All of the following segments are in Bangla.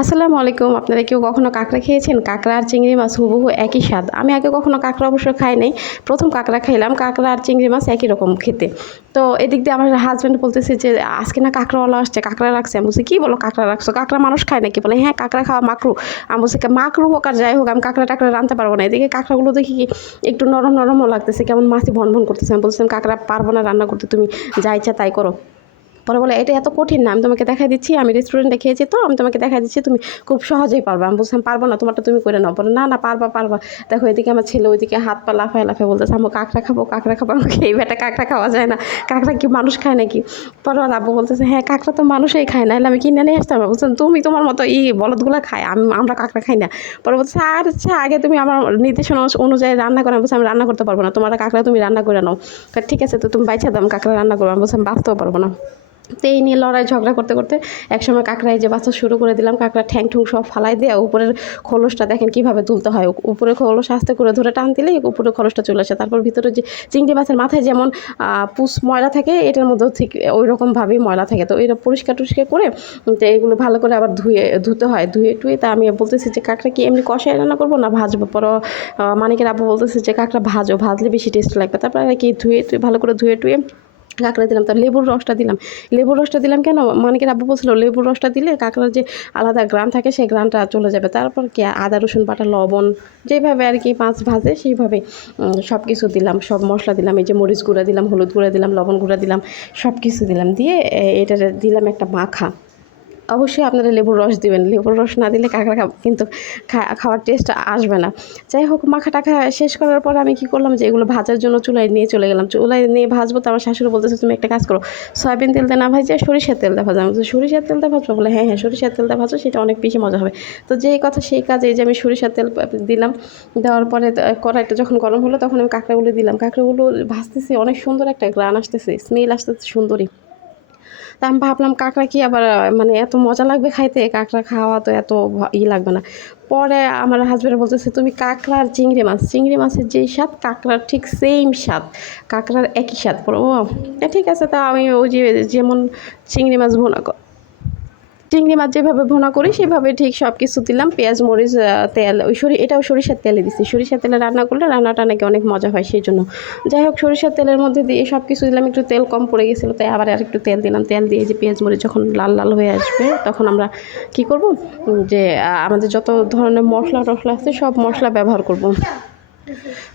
আসসালামু আলাইকুম, আপনারা কেউ কখনো কাঁকড়া খেয়েছেন? কাঁকড়া আর চিংড়ি মাছ হুবহু একই স্বাদ। আমি আগে কখনো কাঁকড়া অবশ্য খাই নাই। প্রথম কাঁকড়া খাইলাম, কাঁকড়া আর চিংড়ি মাছ একই রকম খেতে। তো এদিক দিয়ে আমার হাজব্যান্ড বলতেছে যে, আজকে না কাঁকড়াওয়ালা আসছে, কাঁকড়া রাখছে। আমি বলছি, কী বলো কাঁকড়া রাখছো? কাঁকড়া মানুষ খায় নাকি? বলে হ্যাঁ কাঁকড়া খাওয়া মাকরু। আমি বলছি মাকড়ু হোক আর যাই হোক, আমি কাঁকড়া টাকড়া রানতে পারব না। এদিকে কাঁকড়াগুলো দেখি কি একটু নরম নরমও লাগতেছে, কেমন মাছি ভন ভন করতেছে। আমি বলছিলাম কাঁকড়া পারব না রান্না করতে, তুমি যা ইচ্ছা তাই করো। পরে বলে, এটা এত কঠিন না, আমি তোমাকে দেখাই দিচ্ছি, আমি রেস্টুরেন্টে খেয়েছি তো, আমি তোমাকে দেখাই দিচ্ছি, তুমি খুব সহজেই পারবা। আমি বলছিলাম, পারব না, তোমারটা তুমি করে নাও। বলে, না না, পারবা পারবা। দেখো, এদিকে আমার ছেলে ওইদিকে হাত পা লাফায় লাফায় বলতেছে আমি কাঁকড়া খাব কাঁকড়া খাব। আমাকে এই বেটা কাঁকড়া খাওয়া যায় না, কাঁকড়া কি মানুষ খায় নাকি? পরে ওর আব্বু বলতেছে হ্যাঁ কাঁকড়া তো মানুষই খায় না আমি কিনে নিয়ে আসতাম। বলছেন তুমি তোমার মতো ই বলদগুলো খায়, আমি, আমরা কাঁকড়া খাই না। পরে বলছে আর আচ্ছা আগে তুমি আমার নির্দেশনা অনুযায়ী রান্না করে। আমি বলছি, আমি রান্না করতে পারব না, তোমার কাঁকড়া তুমি রান্না করে নাও। ঠিক আছে, তো তুমি বাইছা দাম কাঁকড়া রান্না করব। আমি বলছি, আমি বাঁচতেও পারব না। তো এই নিয়ে লড়াই ঝগড়া করতে করতে একসময় কাঁকড়ায় যে বাচ্চা শুরু করে দিলাম, কাঁকড়া ঠ্যাং ঠুং সব ফালাই দিয়ে, উপরের খোলসটা দেখেন কীভাবে তুলতে হয়। উপরে খোলস আস্তে করে ধরে টান দিলেই উপরে খোলসটা চলে আসে। তারপর ভিতরে যে চিংড়ি মাছের মাথায় যেমন পুষ ময়লা থাকে, এটার মধ্যেও ঠিক ওই রকমভাবেই ময়লা থাকে। তো এটা পরিষ্কার টরিষ্কার করে, তো এগুলো ভালো করে আবার ধুয়ে, ধুতে হয়। ধুয়ে টুয়ে তা আমি বলতেছি যে কাঁকড়া কি এমনি কষায় রান্না করব না ভাজবো? পর মানিকের আব্বু বলতেছে যে কাঁকড়া ভাজো, ভাজলে বেশি টেস্ট লাগবে। তারপরে আর কি ধুয়ে, ভালো করে ধুয়ে টুয়ে কাঁকড়া দিলাম, তার লেবুর রসটা দিলাম। লেবুর রসটা দিলাম কেন? মানিকের আব্বু বলছিল, লেবুর রসটা দিলে কাঁকড়ার যে আলাদা গ্রাম থাকে, সেই গ্রামটা চলে যাবে। তারপর কি, আদা, রসুন, বাটা, লবণ যেভাবে আর কি মাছ ভাজে, সেইভাবে সব কিছু দিলাম। সব মশলা দিলাম, এই যে মরিচ গুঁড়া দিলাম, হলুদ গুঁড়া দিলাম, লবণ গুঁড়া দিলাম সব কিছু দিলাম। দিয়ে এটা দিলাম একটা মাখা। অবশ্যই আপনারা লেবুর রস দিবেন। লেবুর রস না দিলে কাঁকড়া কিন্তু খাওয়ার টেস্ট আসবে না। যাই হোক, মাখা টাখা শেষ করার পর আমি কি করলাম যে এগুলো ভাজার জন্য চুলায় নিয়ে চলে গেলাম। চুলায় নিয়ে ভাজবো তো আমার শাশুড়ি বলতেছে, তুমি একটা কাজ করো, সয়াবিন তেল দিয়ে না ভাজছে সরিষার তেল দিয়ে ভাজা। আমি সরিষার তেল দিয়ে ভাজবো? বলে হ্যাঁ হ্যাঁ সরিষার তেল দিয়ে ভাজো, সেটা অনেক বেশি মজা হবে। তো যেই কথা সেই কাজে এই যে আমি সরিষার তেল দিলাম, দেওয়ার পরে কড়াইটা যখন গরম হলো, তখন আমি কাঁকড়াগুলো দিলাম। কাঁকড়াগুলো ভাজতেছি, অনেক সুন্দর একটা গ্রান আসতেছে, স্মেল আসতেছে সুন্দরী তা আমি ভাবলাম কাঁকড়া কি আবার মানে এত মজা লাগবে খাইতে? কাঁকড়া খাওয়া তো এত ই লাগবে না। পরে আমার হাজব্যান্ড বলতেছে, তুমি কাঁকড়া আর চিংড়ি মাছ। চিংড়ি মাছের যেই স্বাদ, কাঁকড়ার ঠিক সেম স্বাদ। কাঁকড়ার একই স্বাদ। পরে, ও ঠিক আছে, তা আমি ওই যে, যেমন চিংড়ি মাছ ভোনা চিংড়ি মাছ যেভাবে ভোনা করি, সেভাবে ঠিক সব কিছু দিলাম। পেঁয়াজ, মরিচ তেল, ওই সরি, এটাও সরিষার তেলে দিচ্ছি সরিষার তেলে রান্না করলে রান্নাটা নাকি অনেক মজা হয় সেই জন্য যাই হোক, সরিষার তেলের মধ্যে দিয়ে সব কিছু দিলাম। একটু তেল কম পড়ে গেছিল, তাই আবার আর একটু তেল দিলাম। তেল দিয়ে যে পেঁয়াজ, মরিচ যখন লাল লাল হয়ে আসবে, তখন আমরা কি করব? যে আমাদের যত ধরনের মশলা টশলা আছে, সব মশলা ব্যবহার করব।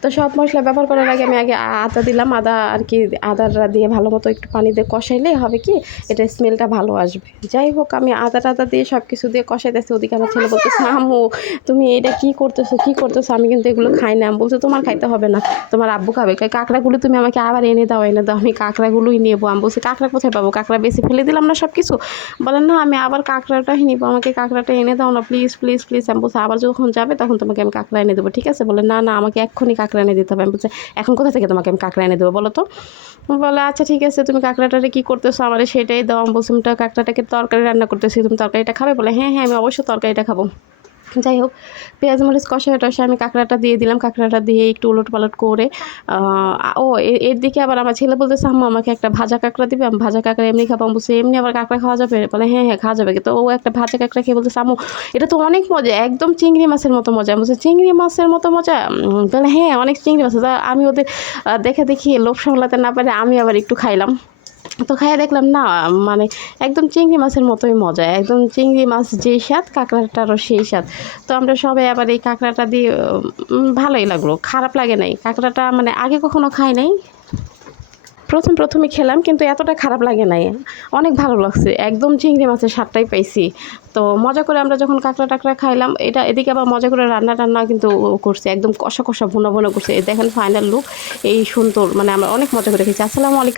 তো সব মশলা ব্যবহার করার আগে আমি আগে আদা দিলাম। আদা আর কি আদাটা দিয়ে ভালো মতো একটু পানি দিয়ে কষাইলে হবে কি, এটা স্মেলটা ভালো আসবে। যাই হোক, আমি আদা টাদা দিয়ে সব কিছু দিয়ে কষাইতেছি। ওদিকে আমার ছেলে বলতেছে, আম্মু, তুমি এটা কী করতেছো? কী করতেছো? আমি কিন্তু এগুলো খাই না। আমি বলছে, তোমার খাইতে হবে না। তোমার আব্বু খাবে। কাঁকড়াগুলো তুমি আমাকে আবার এনে দাও এনে দাও। আমি কাঁকড়াগুলোই নেব। আমি বলছি, কাঁকড়া কোথায় পাবো? কাঁকড়া বেশি ফেলে দিলাম না সব কিছু বলেন না, আমি আবার কাঁকড়াটাই নিবো। আমাকে কাঁকড়াটা এনে দাও না প্লিজ প্লিজ প্লিজ আমি বলছি, আবার যখন যাবে, তখন তোমাকে আমি কাঁকড়া এনে দেবো। ঠিক আছে? বলে, না না, আমাকে এক্ষুনি কাঁকড়া এনে দিতে হবে। আমি বলছি, এখন কোথা থেকে তোমাকে আমি কাঁকড়া এনে দেবো বলো তো? বলে আচ্ছা ঠিক আছে, তুমি কাঁকড়াটারে কী করতেছো? আমার সেটাই দাও। আমি বলছি কাঁকড়াটাকে তরকারি রান্না করতেছি, তুমি তরকারিটা খাবে? বলে হ্যাঁ হ্যাঁ আমি অবশ্যই তরকারিটা খাব। যাই হোক, পেঁয়াজ, মরিচ কষায় টষে আমি কাঁকড়াটা দিয়ে দিলাম, কাঁকড়াটা দিয়ে একটু উলট পালট করে ও এর দিকে আবার আমার ছেলে বলতেছে, আম্মু, আমাকে একটা ভাজা কাঁকড়া দিবে, আমি ভাজা কাঁকড়া এমনি খাব। বলছি, এমনি আবার কাঁকড়া খাওয়া যাবে? বলে হ্যাঁ হ্যাঁ খাওয়া যাবে। তো ও একটা ভাজা কাঁকড়া খেয়ে বলতেছে, আম্মু, এটা তো অনেক মজা, একদম চিংড়ি মাছের মতো মজা। বলছে, চিংড়ি মাছের মতো মজা? বলে হ্যাঁ অনেক চিংড়ি মাছ। আমি ওদের দেখে দেখি লোভ সামলাতে না পারে, আমি আবার একটু খাইলাম। তো খাইয়ে দেখলাম, না মানে একদম চিংড়ি মাছের মতোই মজা, একদম চিংড়ি মাছ যেই স্বাদ, কাঁকড়াটারও সেই স্বাদ। তো আমরা সবাই আবার এই কাঁকড়াটা দিয়ে ভালোই লাগল, খারাপ লাগে নাই। কাঁকড়াটা মানে আগে কখনো খাই নাই। প্রথম প্রথমে খেলাম, কিন্তু এতটা খারাপ লাগে নাই। অনেক ভালো লাগছে, একদম চিংড়ি মাছের স্বাদটাই পাইছি। তো মজা করে আমরা যখন কাঁকড়া টাকড়া খাইলাম, এটা এদিকে আবার মজা করে রান্না টান্না কিন্তু করছে, একদম কষা কষা ভুনা ভুনা করছে। দেখেন ফাইনাল লুক এই সুন্দর মানে আমরা অনেক মজা করে খেয়েছি। আসসালামু আলাইকুম।